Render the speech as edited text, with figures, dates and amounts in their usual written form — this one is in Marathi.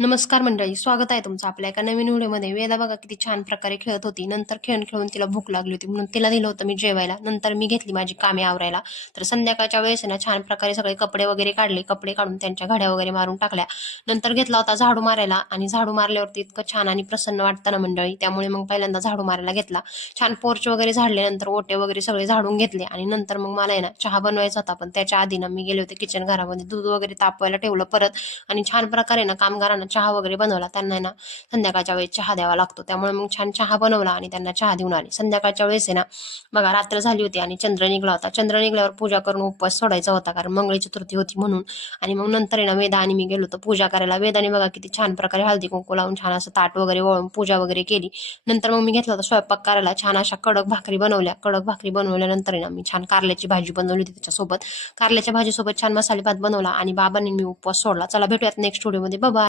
नमस्कार मंडळी, स्वागत आहे तुमचं आपल्या एका नवीन व्हिडिओमध्ये. वेदा बघा किती छान प्रकारे खेळत होती. नंतर खेळून तिला भूक लागली होती म्हणून तिला दिलं होतं मी जेवायला. नंतर मी घेतली माझी कामे आवरायला. तर संध्याकाळच्या वेळेस ना छान प्रकारे सगळे कपडे वगैरे काढले. कपडे काढून त्यांच्या घड्या वगैरे मारून टाकल्या. नंतर घेतला होता झाडू मारायला आणि झाडू मारल्यावरती इतकं छान आणि प्रसन्न वाटतं ना मंडळी. त्यामुळे मग पहिल्यांदा झाडू मारायला घेतला. छान पोर्च वगैरे झाडले, नंतर ओटे वगैरे सगळे झाडून घेतले आणि नंतर मग मला आहे ना चहा बनवायचा होता. पण त्याच्या आधी ना मी गेले होते किचन घरामध्ये, दूध वगैरे तापवायला ठेवलं परत आणि छान प्रकारे ना कामगारांना चहा वगैरे बनवला. त्यांना ना संध्याकाळच्या वेळेस चहा द्यावा लागतो, त्यामुळे मग छान चहा बनवला आणि त्यांना चहा देऊन आली. संध्याकाळच्या वेळेस आहे ना बघा रात्र झाली होती आणि चंद्र निघला होता. चंद्र निघल्यावर पूजा करून उपवास सोडायचा होता, कारण मंगळी चतुर्थी होती म्हणून. आणि मग नंतर आहे ना वेदा आणि मी गेलो होतो पूजा करायला. वेदाने बघा किती छान प्रकारे हळदी कुंकू लावून छान असं ताट वगैरे वळून पूजा वगैरे केली. नंतर मग मी घेतला होता स्वयंपाक करायला. छान अशा कडक भाकरी बनवल्या. कडक भाकरी बनवल्यानंतर आहे ना मी छान कारल्याची भाजी बनवली होती त्याच्यासोबत. कारल्याच्या भाजीसोबत छान मसाले भात बनवला आणि बाबांनी मी उपवास सोडला. चला भेटूयात नेक्स्ट व्हिडिओमध्ये. बाबा.